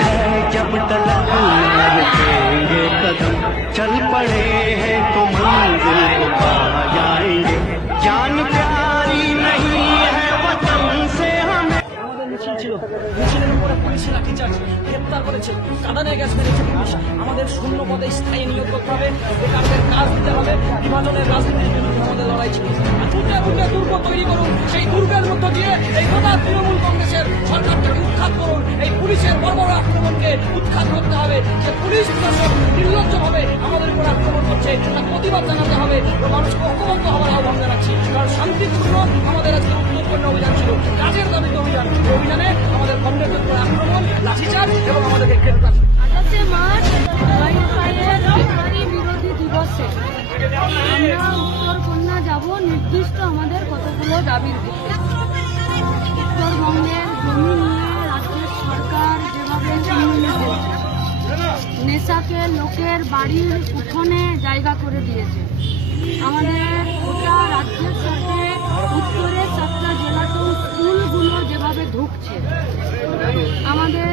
है जब तलक न रुकेंगे कदम, चल पड़े हैं तो मंजिल को पा जाएंगे, जान प्यारी नहीं है वतन से हमें। আমাদের মিছিল ছিল, মিছিলের উপরে পুলিশি লাঠিচার্জ, গ্রেপ্তার করেছে, কাঁদানে গ্যাস মেরেছে পুলিশ। আমাদের শূন্য পদে স্থায়ী নিয়োগ করতে হবে, বেকারদের কাজ দিতে হবে, বিভাজনের রাজনীতির বিরুদ্ধে আমাদের লড়াই ছিল। দুর্গ তৈরি করুন, সেই দুর্গের মধ্য দিয়ে এই গোটা তৃণমূল কংগ্রেসের সরকারটাকে উৎখাত করুন। এই পুলিশের বড় আক্রমণকে উৎখাত করতে হবে। যে পুলিশ প্রশাসন নির্লজ্জভাবে আমাদের উপর আক্রমণ করছে, তার প্রতিবাদ জানাতে হবে, মানুষকে ঐক্যবদ্ধ হওয়ার আহ্বান জানাচ্ছি। কারণ শান্তিপূর্ণ আমাদের আজকে উত্তরপূর্ণ অভিযান ছিল, কাজের দাবিতে অভিযান। এই অভিযানে আমাদের কংগ্রেসের উপর আক্রমণ, লাঠিচার্জ এবং আমাদেরকে গ্রেপ্তার। 28 মার্চ ওয়াইফাইয়ের বেকারি বিরোধী দিবসে আমরা উত্তরকন্যা যাব নির্দিষ্ট আমাদের কতগুলো দাবির দিকে। উত্তরবঙ্গের জমি নিয়ে রাজ্যের সরকার যেভাবে নেশাকে লোকের বাড়ির উঠোনে জায়গা করে দিয়েছে, আমাদের গোটা রাজ্যের সাথে উত্তরের 7টা জেলাতেও স্কুলগুলো যেভাবে ঢুকছে, আমাদের